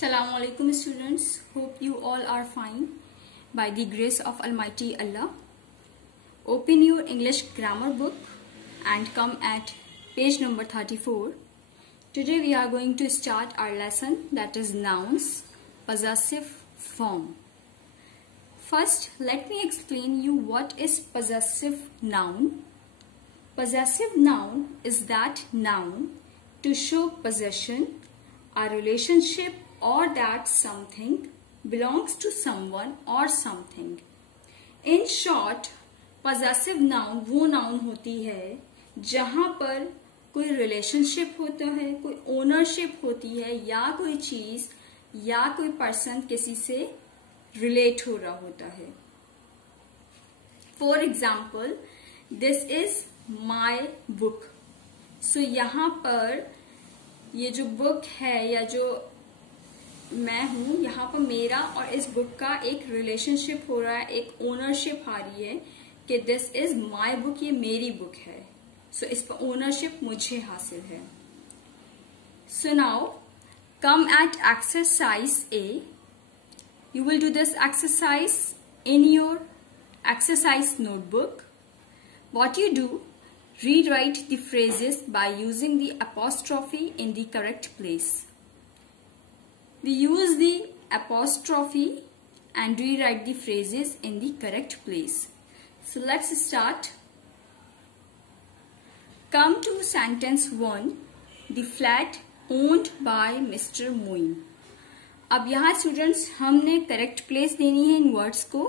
Assalamu alaikum students. Hope you all are fine by the grace of Almighty Allah. Open your English grammar book and come at page number 34. Today we are going to start our lesson, that is nouns, possessive form. First, let me explain you what is possessive noun. Possessive noun is that noun to show possession, a relationship, or that something belongs to someone or something. In short, possessive noun वो noun होती है जहां पर कोई relationship होता है, कोई ownership होती है, या कोई चीज या कोई पर्सन किसी से रिलेट हो रहा होता है. For example, this is my book. So यहाँ पर ये जो बुक है या जो मैं हूं, यहाँ पर मेरा और इस बुक का एक रिलेशनशिप हो रहा है, एक ओनरशिप आ रही है कि दिस इज माई बुक, ये मेरी बुक है. सो इस पर ओनरशिप मुझे हासिल है. So now come at exercise A. You will do this exercise in your exercise notebook. What you do, rewrite the phrases by using the apostrophe in the correct place. We use the apostrophe and rewrite the phrases in the correct place. So let's start. Come to sentence 1. The flat owned by Mr. Moin. अब यहाँ students हमने correct place देनी है इन words को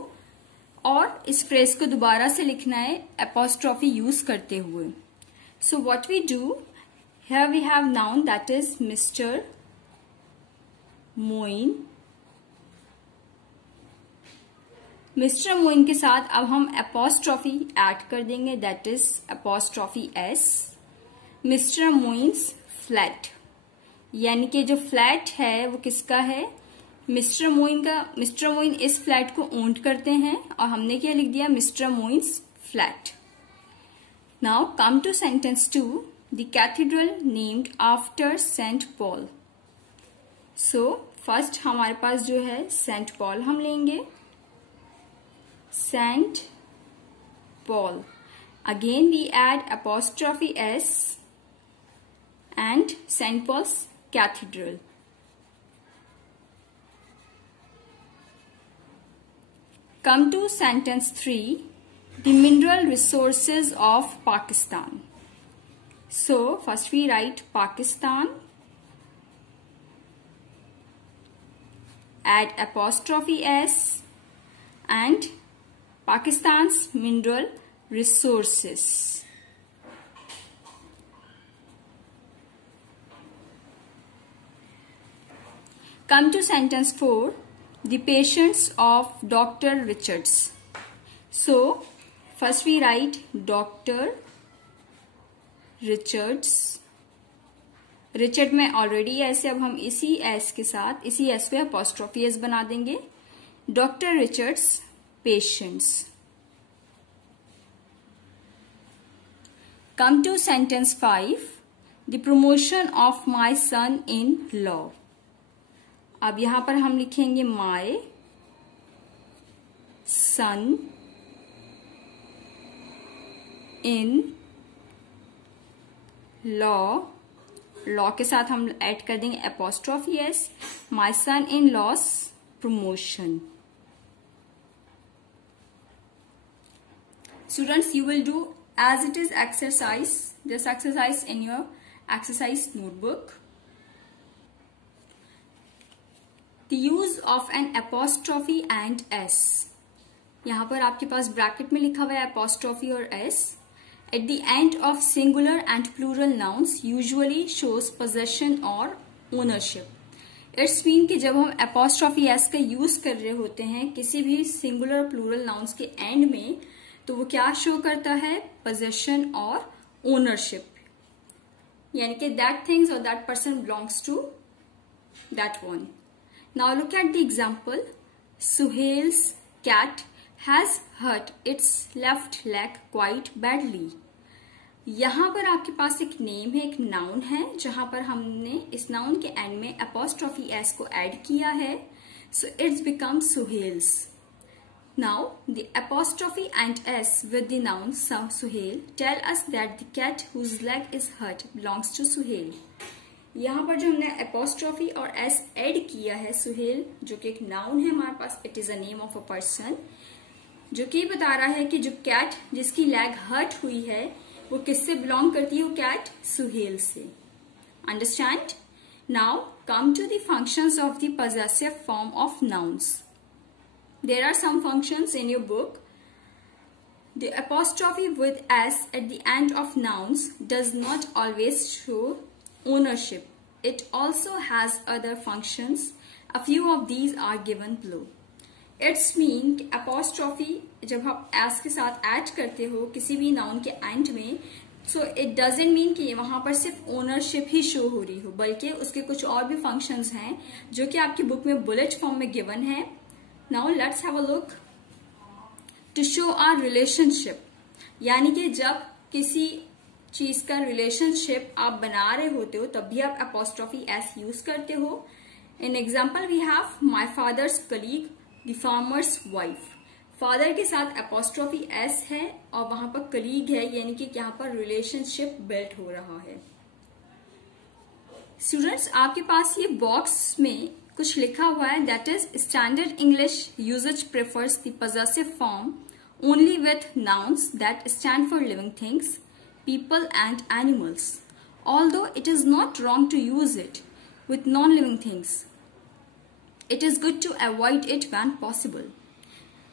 और इस phrase को दोबारा से लिखना है एपोस्ट्रॉफी यूज करते हुए. So what we do, here we have noun that is Mister Moin. Mister Moin के साथ अब हम एपोस्ट्रॉफी ऐड कर देंगे, that is apostrophe s. Mister Moin's flat, यानी कि जो फ्लैट है वो किसका है, मिस्टर मोइन का. मिस्टर मोइन इस फ्लैट को ओन करते हैं और हमने क्या लिख दिया, Mister Moin's flat. Now come to sentence 2. The cathedral named after Saint Paul. So first हमारे पास जो है सेंट पॉल हम लेंगे, Saint Paul. Again we add apostrophe s and St. Paul's Cathedral. Come to sentence 3. The mineral resources of Pakistan. So first we write Pakistan, add apostrophe s and Pakistan's mineral resources. Come to sentence 4. The patients of Dr. Richards. So first we write Dr. Richards. Richard में already ऐसे, अब हम इसी S के साथ इसी S पे apostrophe S बना देंगे. Dr. Richards patients. Come to sentence 5. The promotion of my son in law. अब यहां पर हम लिखेंगे my son in law. Law के साथ हम ऐड कर देंगे apostrophe s. My son in law's promotion. Students, you will do as it is exercise, this exercise in your exercise notebook. The use of an apostrophe and s. यहाँ पर आपके पास bracket में लिखा हुआ है apostrophe और s. At the end of singular and plural nouns usually shows possession और ownership. It's mean कि जब हम apostrophe s का यूज कर रहे होते हैं किसी भी singular plural nouns के end में, तो वो क्या शो करता है, possession और ownership. यानी कि that things or that person belongs to that one. Now look at the example. Suhail's cat has hurt its left leg quite badly. यहाँ पर आपके पास एक नेम है, एक नाउन है, जहां पर हमने इस नाउन के एंड में अपॉस्ट्रोफी एस को ऐड किया है, so it's become Suhail's. Now, the apostrophe and s with the noun Suhail tell us that the cat whose leg is hurt belongs to Suhail. यहाँ पर जो हमने apostrophe और s ऐड किया है, सुहेल जो कि एक नाउन है हमारे पास, it is a name of a person, जो कि बता रहा है कि जो कैट जिसकी लेग हर्ट हुई है वो किससे बिलोंग करती है, वो कैट सुहेल से. Understand? Now come to the functions of the possessive form of nouns. There are some functions in your book. The apostrophe with s at the end of nouns does not always show ownership. It also has other functions. A few of these are given below. It's mean कि apostrophe जब आप s के साथ add करते हो किसी भी noun के end में, so it doesn't mean कि वहां पर सिर्फ ownership ही show हो रही हो, बल्कि उसके कुछ और भी functions हैं जो कि आपकी बुक में bullet form में given है. Now let's have a look. To show our relationship, यानी कि जब किसी चीज का रिलेशनशिप आप बना रहे होते हो तब भी आप apostrophe s यूज करते हो. In example we have my father's colleague, the farmer's wife. Father के साथ apostrophe s है और वहां पर colleague है, यानी कि यहाँ पर रिलेशनशिप बिल्ड हो रहा है. स्टूडेंट्स, आपके पास ये बॉक्स में कुछ लिखा हुआ है, that is standard English usage prefers the possessive form only with nouns that stand for living things, people and animals. Although it is not wrong to use it with non-living things, it is good to avoid it when possible.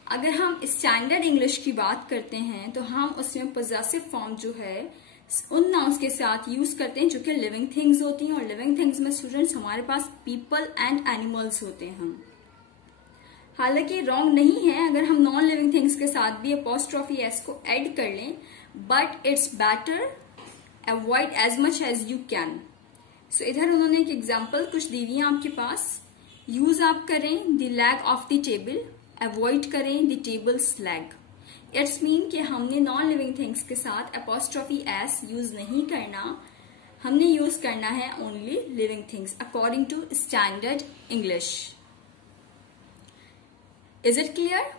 अगर हम standard English की बात करते हैं तो हम उसमें possessive form जो है उन नाउन्स के साथ यूज करते हैं जो कि लिविंग थिंग्स होती हैं, और लिविंग थिंग्स में स्टूडेंट्स हमारे पास पीपल एंड एनिमल्स होते हैं. हालांकि रॉन्ग नहीं है अगर हम नॉन लिविंग थिंग्स के साथ भी अपॉस्ट्रोफी एस को ऐड कर लें, but it's better avoid as much as you can. So इधर उन्होंने एक एग्जाम्पल कुछ दी हुई है आपके पास. यूज आप करें the leg of the table, avoid करें the table's leg. It's mean कि हमने नॉन लिविंग थिंग्स के साथ अपॉस्ट्रोफी एस यूज नहीं करना, हमने यूज करना है only living things according to standard English. Is it clear?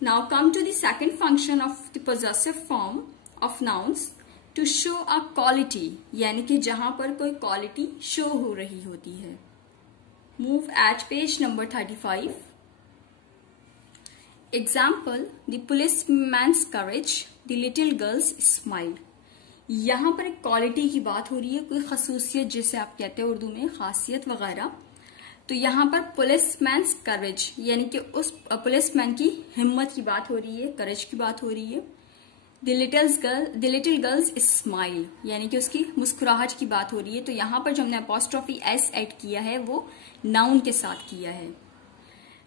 Now come to the second function of the possessive form of nouns, to show a quality, यानी कि जहां पर कोई क्वालिटी शो हो रही होती है. Move at page number 35. Example, the policeman's courage, the little girl's smile. यहाँ पर एक क्वालिटी की बात हो रही है, कोई खसूसियत जिसे आप कहते हैं उर्दू में, खासियत वगैरह. तो यहाँ पर पुलिसमैन्स करेज यानी कि उस पुलिसमैन की हिम्मत की बात हो रही है, करेज की बात हो रही है. द लिटिल गर्ल्स स्माइल यानी कि उसकी मुस्कुराहट की बात हो रही है. तो यहाँ पर जो हमने अपॉस्ट्रोफी एस ऐड किया है वो नाउन के साथ किया है.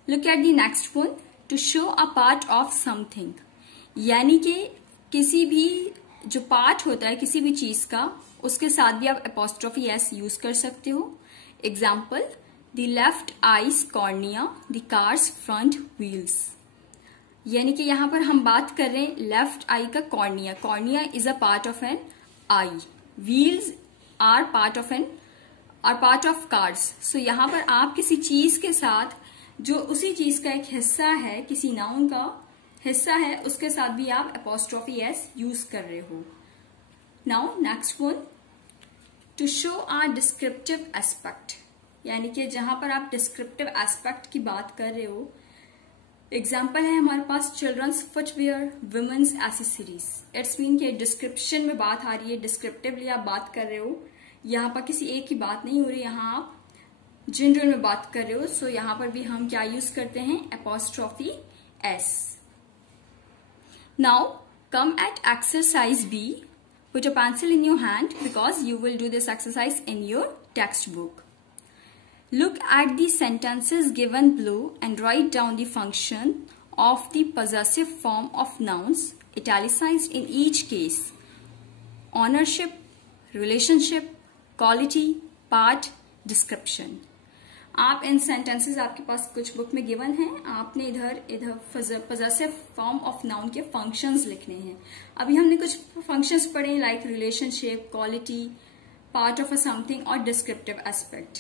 Look at the next one, to show a part of something, यानी कि किसी भी जो पार्ट होता है किसी भी चीज का, उसके साथ भी आप अपॉस्ट्रोफी एस यूज कर सकते हो. Example, the left eyes cornea, the cars front wheels. यानी कि यहां पर हम बात कर रहे हैं लेफ्ट आई का cornea. Cornea is a part of an eye, wheels are part of cars. So यहां पर आप किसी चीज के साथ जो उसी चीज का एक हिस्सा है, किसी नाउन का हिस्सा है, उसके साथ भी आप अपॉस्ट्रोफी एस यूज कर रहे हो. Now next one, to show our descriptive aspect, यानी कि जहां पर आप डिस्क्रिप्टिव एस्पेक्ट की बात कर रहे हो. एग्जाम्पल है हमारे पास children's footwear, women's accessories. It's mean कि डिस्क्रिप्शन में बात आ रही है, डिस्क्रिप्टिवली आप बात कर रहे हो. यहाँ पर किसी एक की बात नहीं हो रही, यहाँ आप जनरल में बात कर रहे हो. सो यहाँ पर भी हम क्या यूज करते हैं, apostrophe s. Now come at exercise B. Put a pencil in your hand because you will do this exercise in your textbook. Look at the sentences given below and write down the function of the possessive form of nouns italicized in each case: ownership, relationship, quality, part, description. आप इन sentences आपके पास कुछ book में given हैं, आपने इधर possessive form of noun के functions लिखने हैं। अभी हमने कुछ फंक्शंस पढ़े like relationship, quality, part of a something और डिस्क्रिप्टिव एस्पेक्ट।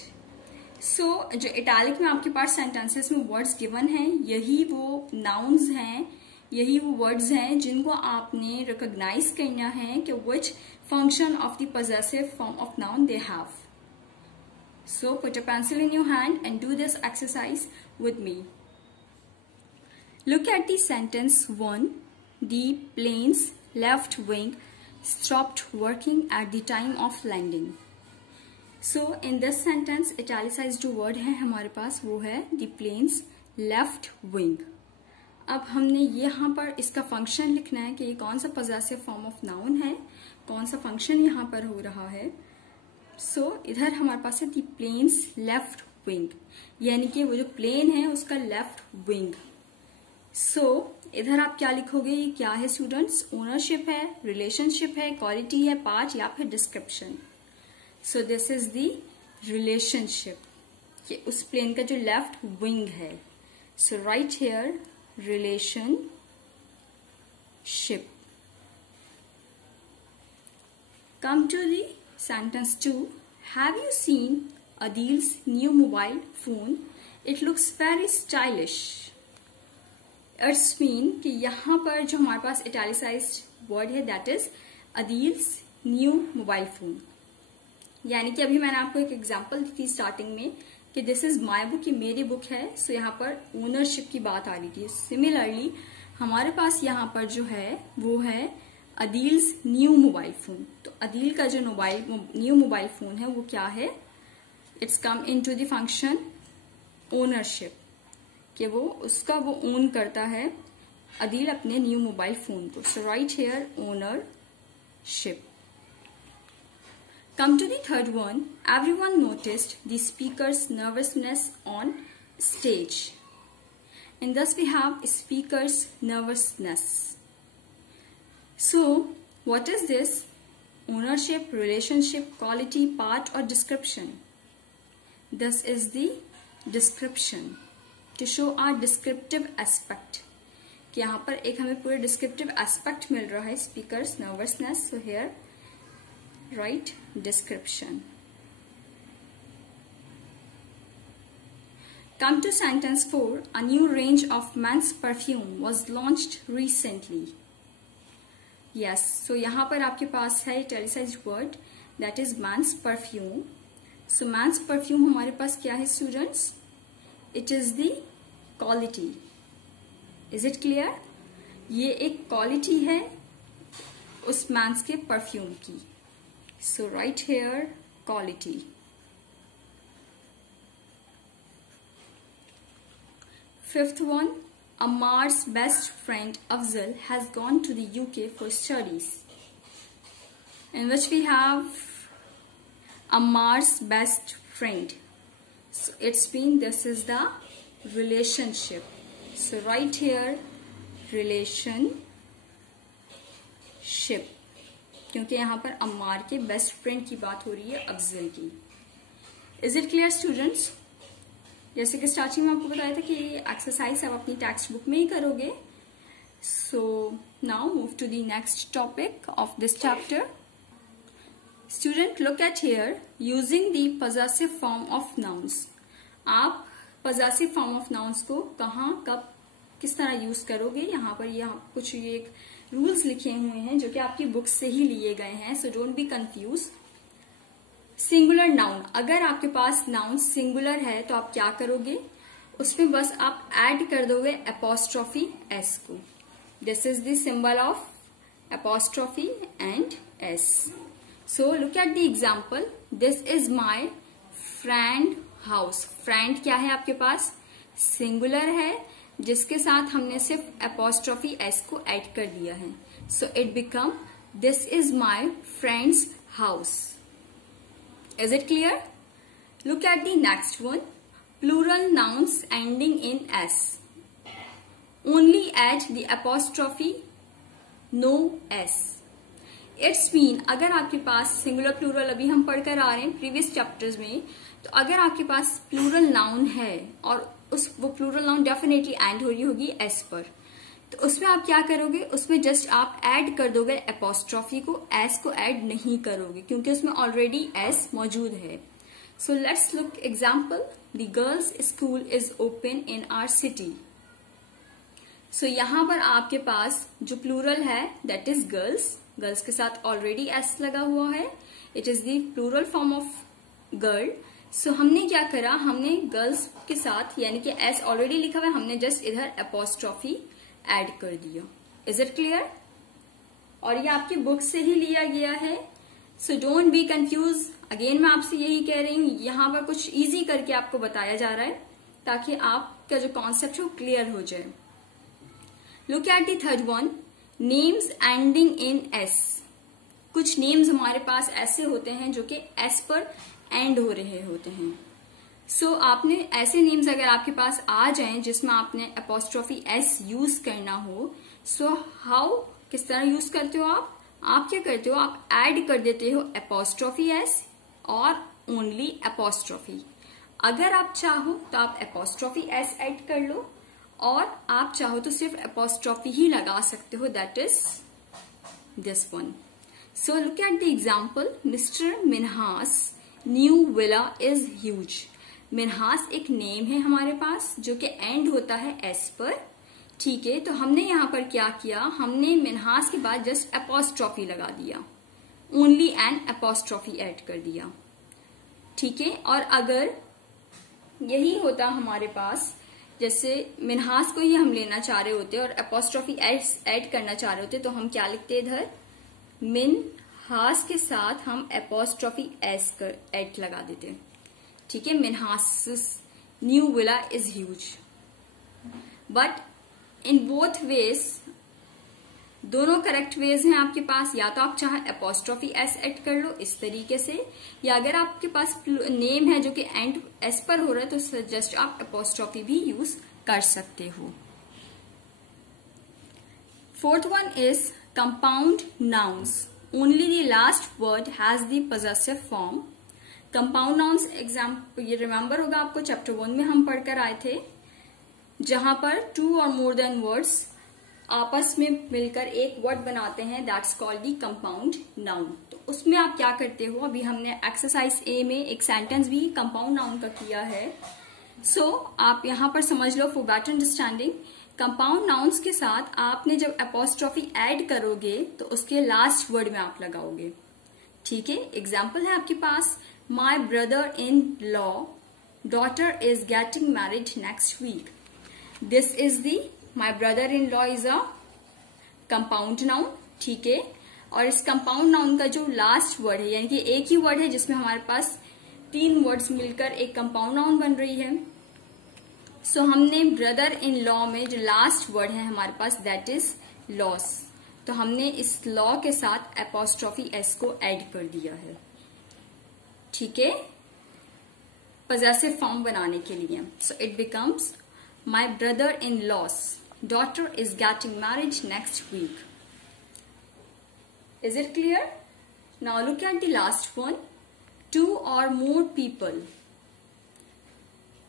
सो जो इटैलिक में आपके पास सेंटेंसेस में वर्ड्स गिवन हैं, यही वो नाउन्स हैं, यही वो वर्ड्स हैं जिनको आपने रिकॉग्नाइज करना है कि which function of the possessive form of noun they have. So put a pencil in your hand and do this exercise with me. Look at the sentence 1. The plane's left wing stopped working at the time of landing. So in this sentence italicized word है हमारे पास, वो है the plane's left wing. अब हमने यहाँ पर इसका function लिखना है कि ये कौन सा possessive form of noun है, कौन सा फंक्शन यहाँ पर हो रहा है। इधर हमारे पास है दी प्लेन्स लेफ्ट विंग, यानी कि वो जो प्लेन है उसका लेफ्ट विंग। इधर आप क्या लिखोगे, ये क्या है स्टूडेंट्स, ओनरशिप है, रिलेशनशिप है, क्वालिटी है, पार्ट या फिर description. This is the relationship, ये उस प्लेन का जो लेफ्ट विंग है। Right here relationship. Come to the Sentence 2. Have you seen Adil's new mobile phone? It looks very stylish. It's mean कि यहाँ पर जो हमारे पास italicized word है that is Adil's new mobile phone. यानी कि अभी मैंने आपको एक एग्जाम्पल दी थी स्टार्टिंग में कि दिस इज माई बुक, ये मेरी बुक है। यहाँ पर ओनरशिप की बात आ रही थी। सिमिलरली हमारे पास यहाँ पर जो है वो है अदील्स न्यू मोबाइल फोन। तो अदील का जो न्यू मोबाइल फोन है वो क्या है, it's come into the function ownership, कि वो उसका वो ओन करता है अदील अपने न्यू मोबाइल फोन को। So right here ownership. Come to the third one, everyone noticed the speaker's nervousness on stage. In this we have speaker's nervousness. So, what is this? Ownership, relationship, quality, part or description? This is the description. To show our descriptive aspect. कि यहाँ पर एक हमें पूरे descriptive aspect मिल रहा है, speakers nervousness. So here, write description. Come to sentence 4. A new range of men's perfume was launched recently. Yes, so यहाँ पर आपके पास है italicized word that is man's perfume. So man's perfume हमारे पास क्या है students? It is the quality. Is it clear? ये एक quality है उस man's के perfume की. So right here quality. Fifth one. Ammar's best friend Afzal has gone to the UK for studies, in which we have Ammar's best friend. So it's been, this is the relationship. So right here relationship, क्योंकि यहाँ पर अम्मार के best friend की बात हो रही है अफजल की। Is it clear students? जैसे कि स्टार्टिंग में आपको बताया था कि ये एक्सरसाइज आप अपनी टेक्स्ट बुक में ही करोगे। So now move to the next topic of this chapter. Student look at here using the possessive form of nouns. आप पजेसिव फॉर्म ऑफ नाउन्स को कहाँ कब किस तरह यूज करोगे, यहाँ पर यहाँ कुछ ये एक रूल्स लिखे हुए हैं जो कि आपकी बुक से ही लिए गए हैं। So don't be confuse. Singular noun, अगर आपके पास नाउन सिंगुलर है तो आप क्या करोगे, उसमें बस आप ऐड कर दोगे एपोस्ट्रोफी एस को। This is the symbol of apostrophe and S. So look at the example, this is my friend house. Friend क्या है आपके पास, सिंगुलर है जिसके साथ हमने सिर्फ एपोस्ट्रोफी एस को ऐड कर दिया है। So it become this is my friends house. Is it clear? Look at the next one. Plural nouns ending in S. Only add the apostrophe, no S. It's mean अगर आपके पास singular plural अभी हम पढ़कर आ रहे हैं previous chapters में, तो अगर आपके पास प्लूरल नाउन है और वो प्लूरल नाउन डेफिनेटली एंड हो रही होगी एस पर, तो उसमें आप क्या करोगे, उसमें जस्ट आप ऐड कर दोगे एपोस्ट्रॉफी को, एस को ऐड नहीं करोगे क्योंकि उसमें ऑलरेडी एस मौजूद है। So let's look example, the girls' school is open in our city. So यहां पर आपके पास जो प्लूरल है दैट इज गर्ल्स, गर्ल्स के साथ ऑलरेडी एस लगा हुआ है, it is the plural form of girl. So हमने क्या करा, हमने गर्ल्स के साथ यानी कि एस ऑलरेडी लिखा हुआ है, हमने जस्ट इधर एपोस्ट्रॉफी ऐड कर दिया। Is it clear? और ये आपकी बुक से ही लिया गया है, so don't be confuse. Again मैं आपसे यही कह रही हूं, यहां पर कुछ इजी करके आपको बताया जा रहा है ताकि आपका जो कॉन्सेप्ट है वो क्लियर हो जाए। Look at the third one, names ending in S. कुछ नेम्स हमारे पास ऐसे होते हैं जो कि एस पर एंड हो रहे होते हैं। सो आपने ऐसे नेम्स अगर आपके पास आ जाएं जिसमें आपने एपोस्ट्रॉफी एस यूज करना हो, सो हाउ, किस तरह यूज करते हो आप क्या करते हो, आप ऐड कर देते हो एपोस्ट्रॉफी एस और ओनली एपोस्ट्रॉफी। अगर आप चाहो तो आप एपोस्ट्रॉफी एस ऐड कर लो और आप चाहो तो सिर्फ एपोस्ट्रॉफी ही लगा सकते हो, that is this one. So look at the example, mister Minhas new villa is huge. Minhas एक नेम है हमारे पास जो कि एंड होता है एस पर, ठीक है। तो हमने यहां पर क्या किया, हमने मिन्हास के बाद जस्ट एपोस्ट्रॉफी लगा दिया, ओनली एन एपोस्ट्रॉफी ऐड कर दिया, ठीक है। और अगर यही होता हमारे पास, जैसे मिन्हास को ही हम लेना चाह रहे होते और एपोस्ट्रॉफी ऐड करना चाह रहे होते, तो हम क्या लिखते इधर, मिन्हास के साथ हम एपोस्ट्रॉफी एस ऐड लगा देते, ठीक है। Minhas new villa is huge. But in both ways, दोनों करेक्ट वेज हैं आपके पास, या तो आप चाहे एपोस्ट्रॉफी एस ऐड कर लो इस तरीके से, या अगर आपके पास नेम है जो कि एंड एस पर हो रहा है तो जस्ट आप एपोस्ट्रॉफी भी यूज कर सकते हो। Fourth one is compound nouns, only the last word has the possessive form. Compound nouns example, ये रिमेंबर होगा आपको, चैप्टर 1 में हम पढ़कर आए थे, जहां पर 2 और मोर देन वर्ड्स आपस में मिलकर एक वर्ड बनाते हैं, that's called the compound noun. तो उसमें आप क्या करते हो, अभी हमने एक्सरसाइज ए में एक सेंटेंस भी कंपाउंड नाउन का किया है। सो आप यहां पर समझ लो for better understanding, compound nouns के साथ आपने जब एपोस्ट्रॉफी ऐड करोगे तो उसके लास्ट वर्ड में आप लगाओगे, ठीक है। एग्जाम्पल है आपके पास, my brother in law daughter is getting married next week. This is the, my brother in law is a compound noun, ठीक है। और इस कंपाउंड नाउन का जो लास्ट वर्ड है, यानी कि एक ही वर्ड है जिसमें हमारे पास 3 वर्ड्स मिलकर एक कंपाउंड नाउन बन रही है। सो हमने ब्रदर इन लॉ में जो लास्ट वर्ड है हमारे पास दैट इज लॉस, तो हमने इस लॉ के साथ एपोस्ट्रॉफी एस को ऐड कर दिया है, ठीक है, पॉजेसिव फॉर्म बनाने के लिए। So it becomes my brother in law's daughter is getting married next week. Is it clear? Now look at the last one, 2 or more people.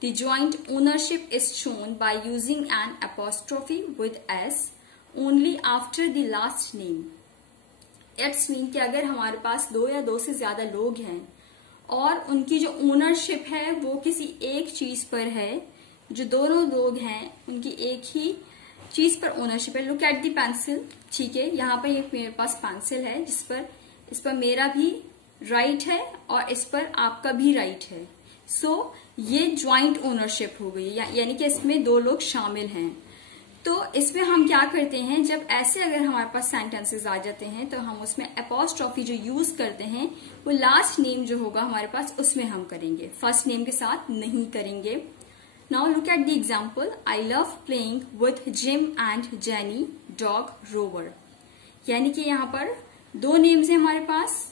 The joint ownership is shown by using an apostrophe with s only after the last name. It's mean कि अगर हमारे पास 2 या 2 से ज्यादा लोग हैं और उनकी जो ओनरशिप है वो किसी एक चीज पर है, जो दोनों लोग हैं उनकी एक ही चीज पर ओनरशिप है। लुक एट दी पेंसिल, ठीक है, यहाँ पर एक मेरे पास पेंसिल है इस पर मेरा भी राइट है और इस पर आपका भी राइट है। सो ये ज्वाइंट ओनरशिप हो गई, यानी कि इसमें 2 लोग शामिल हैं। तो इसमें हम क्या करते हैं, जब ऐसे अगर हमारे पास सेंटेंसेस आ जाते हैं तो हम उसमें एपोस्ट्रॉफी जो यूज करते हैं वो लास्ट नेम जो होगा हमारे पास उसमें हम करेंगे, फर्स्ट नेम के साथ नहीं करेंगे। Now look at the example, I love playing with gym and jenny dog rover. यानी कि यहाँ पर 2 नेम्स हैं हमारे पास,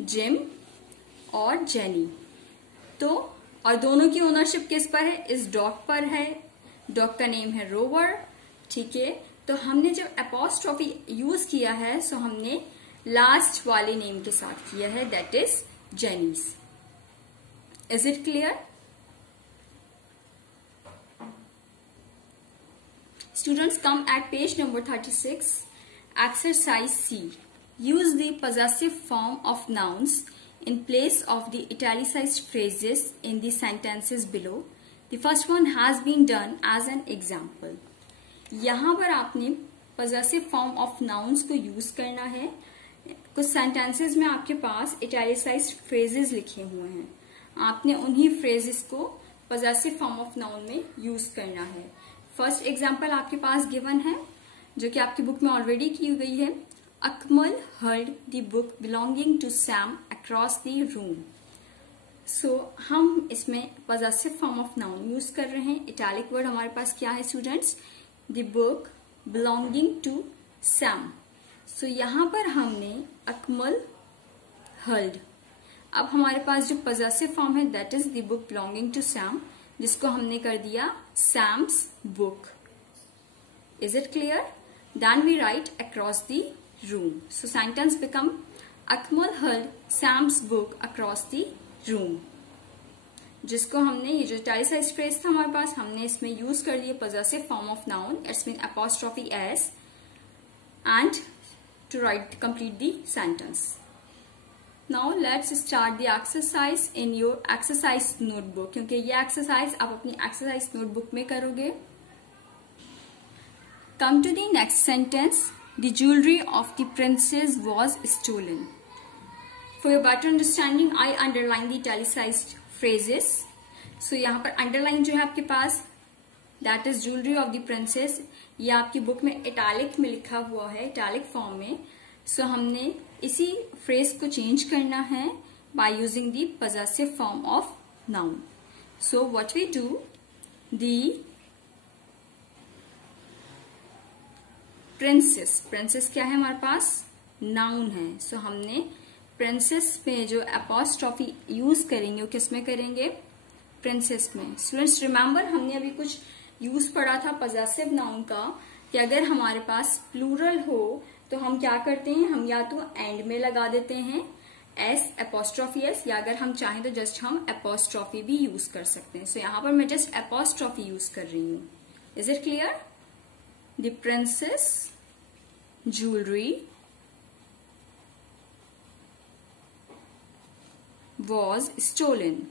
जिम और जेनी, तो और दोनों की ओनरशिप किस पर है, इस डॉग पर है, डॉग का नेम है रोवर, ठीक है। तो हमने जब एपोस्ट्रॉफी यूज किया है सो हमने लास्ट वाले नेम के साथ किया है, that is genius. Is it clear? Students, come at page number 36. Exercise C. Use the possessive form of nouns in place of the italicized phrases in the sentences below. The first one has been done as an example. यहाँ पर आपने possessive form of nouns को use करना है. कुछ sentences में आपके पास italicized phrases लिखे हुए हैं. आपने उन्हीं phrases को possessive form of noun में यूज करना है. फर्स्ट एग्जाम्पल आपके पास गिवन है जो कि आपकी बुक में ऑलरेडी की गई है. Akmal heard the book belonging to Sam across the room. So हम इसमें possessive form of noun use कर रहे हैं. इटैलिक वर्ड हमारे पास क्या है students? The book belonging to Sam. So यहां पर हमने अकमल हर्ड. अब हमारे पास जो पॉजेसिव फॉर्म है that is the book belonging to Sam, जिसको हमने कर दिया Sam's book. Is it clear? Then we write across the room. So sentence become Akmal heard Sam's book across the room. जिसको हमने ये जो italicized phrase था हमारे पास, हमने इसमें यूज कर लिया possessive form of noun. It's mean apostrophe s and to write complete the sentence. Now let's start the exercise in your exercise notebook. क्योंकि ये exercise आप अपनी exercise notebook में करोगे. Come to the next sentence. The jewelry of the princess was stolen. For your better understanding, I underline the italicized phrases. So यहाँ पर underline जो है आपके पास that is jewelry of the princess. ये आपकी book में italic में लिखा हुआ है, italic form में. So हमने इसी फ्रेज को चेंज करना है by using the possessive form of noun. So what we do, the princess. Princess क्या है हमारे पास? नाउन है. सो हमने प्रिंसेस में जो एपोस्ट्रॉफी यूज करेंगे वो किस में करेंगे? प्रिंसेस में. स्टूडेंट्स रिमेंबर हमने अभी कुछ यूज पढ़ा था पॉजेसिव नाउन का कि अगर हमारे पास प्लूरल हो तो हम क्या करते हैं, हम या तो एंड में लगा देते हैं एस एपोस्ट्रॉफी एस, या अगर हम चाहें तो जस्ट हम एपोस्ट्रॉफी भी यूज कर सकते हैं. सो यहां पर मैं जस्ट एपोस्ट्रॉफी यूज कर रही हूं. Is it clear? The princess jewellery was stolen.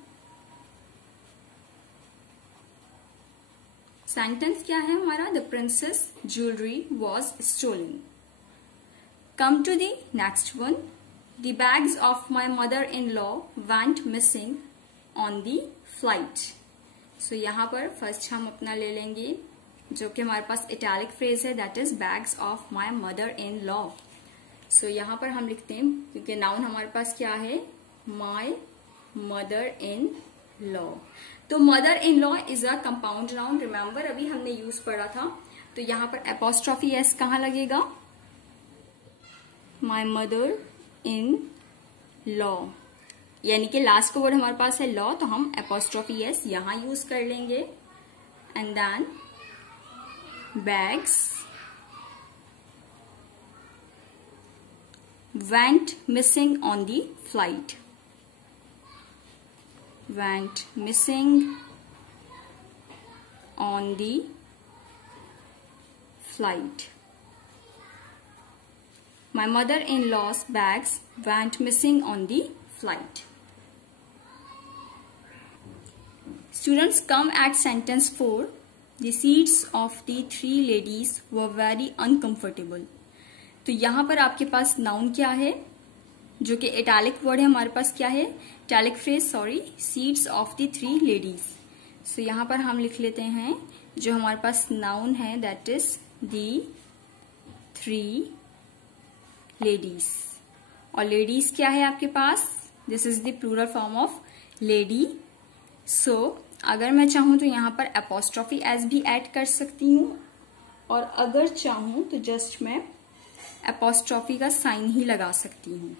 Sentence क्या है हमारा? The princess jewellery was stolen. Come to the next one. The bags of my mother-in-law went missing on the flight. So यहाँ पर first हम अपना ले लेंगे जो कि हमारे पास इटैलिक फ्रेज है, that is bags of my mother-in-law. So यहाँ पर हम लिखते हैं क्योंकि नाउन हमारे पास क्या है? My mother-in-law. तो mother-in-law is a compound noun. Remember अभी हमने यूज पढ़ा था. तो यहाँ पर apostrophe s कहाँ लगेगा? My mother-in-law. यानी कि लास्ट का वर्ड हमारे पास है लॉ, तो हम एपोस्ट्रोफी एस यहां यूज कर लेंगे. And then bags went missing on the flight. Went missing on the flight. My mother-in-law's bags went missing on the flight. Students, come at sentence 4. The seats of the three ladies were very uncomfortable. तो यहाँ पर आपके पास noun क्या है जो कि italic word है हमारे पास? क्या है? Italic phrase, sorry. Seats of the three ladies. So यहाँ पर हम लिख लेते हैं जो हमारे पास नाउन है that is the three ladies. और लेडीज क्या है आपके पास? This is the plural form of lady. So अगर मैं चाहूं तो यहाँ पर एपोस्ट्रॉफी एस भी ऐड कर सकती हूँ, और अगर चाहूं तो जस्ट मैं एपोस्ट्रॉफी का साइन ही लगा सकती हूँ.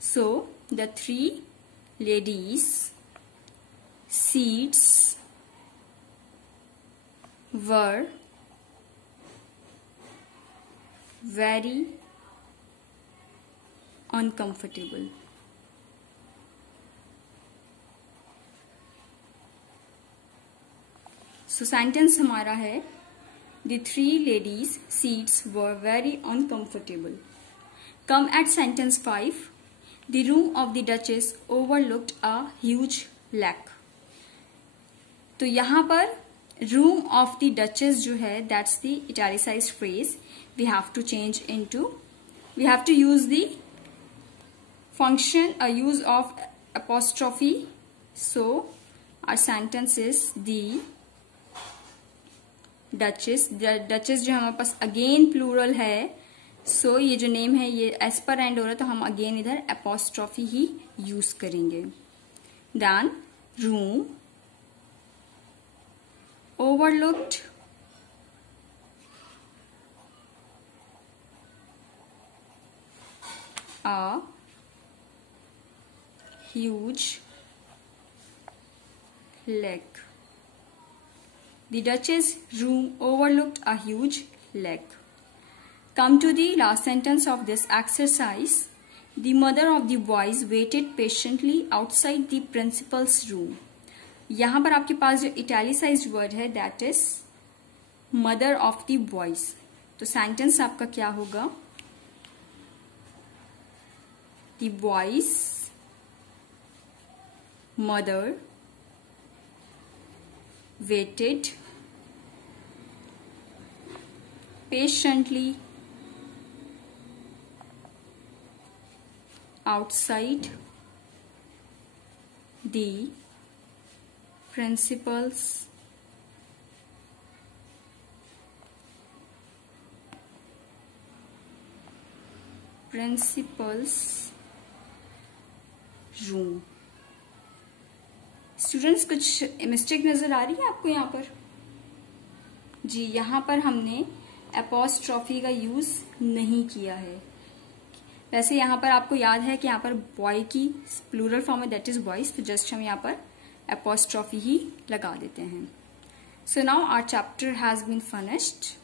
So the three ladies seats were very uncomfortable. So sentence हमारा है The 3 ladies' seats were very uncomfortable. Come at sentence 5. The room of the Duchess overlooked a huge lake. तो यहाँ पर room of the Duchess जो है, that's the italicized phrase. We have to change into, we have to use the function, a use of apostrophe. So our sentence is the duchess जो हमारे पास again plural है, सो ये जो name है ये S पर एंड हो रहा है, तो हम अगेन इधर एपोस्ट्रॉफी ही यूज करेंगे. Then room overlooked a huge lake. The Duchess' room overlooked a huge lake. Come to the last sentence of this exercise. The mother of the boys waited patiently outside the principal's room. यहाँ पर आपके पास जो italicized word है that is mother of the boys. तो sentence आपका क्या होगा? The boys' mother waited patiently outside the principal's room. Students कुछ मिस्टेक नजर आ रही है आपको यहाँ पर? जी, यहाँ पर हमने एपोस्ट्रॉफी का यूज नहीं किया है. वैसे यहाँ पर आपको याद है कि यहाँ पर बॉय की प्लूरल फॉर्म है दैट इज बॉयज, तो जस्ट हम यहाँ पर एपोस्ट्रॉफी ही लगा देते हैं. So now our chapter has been finished.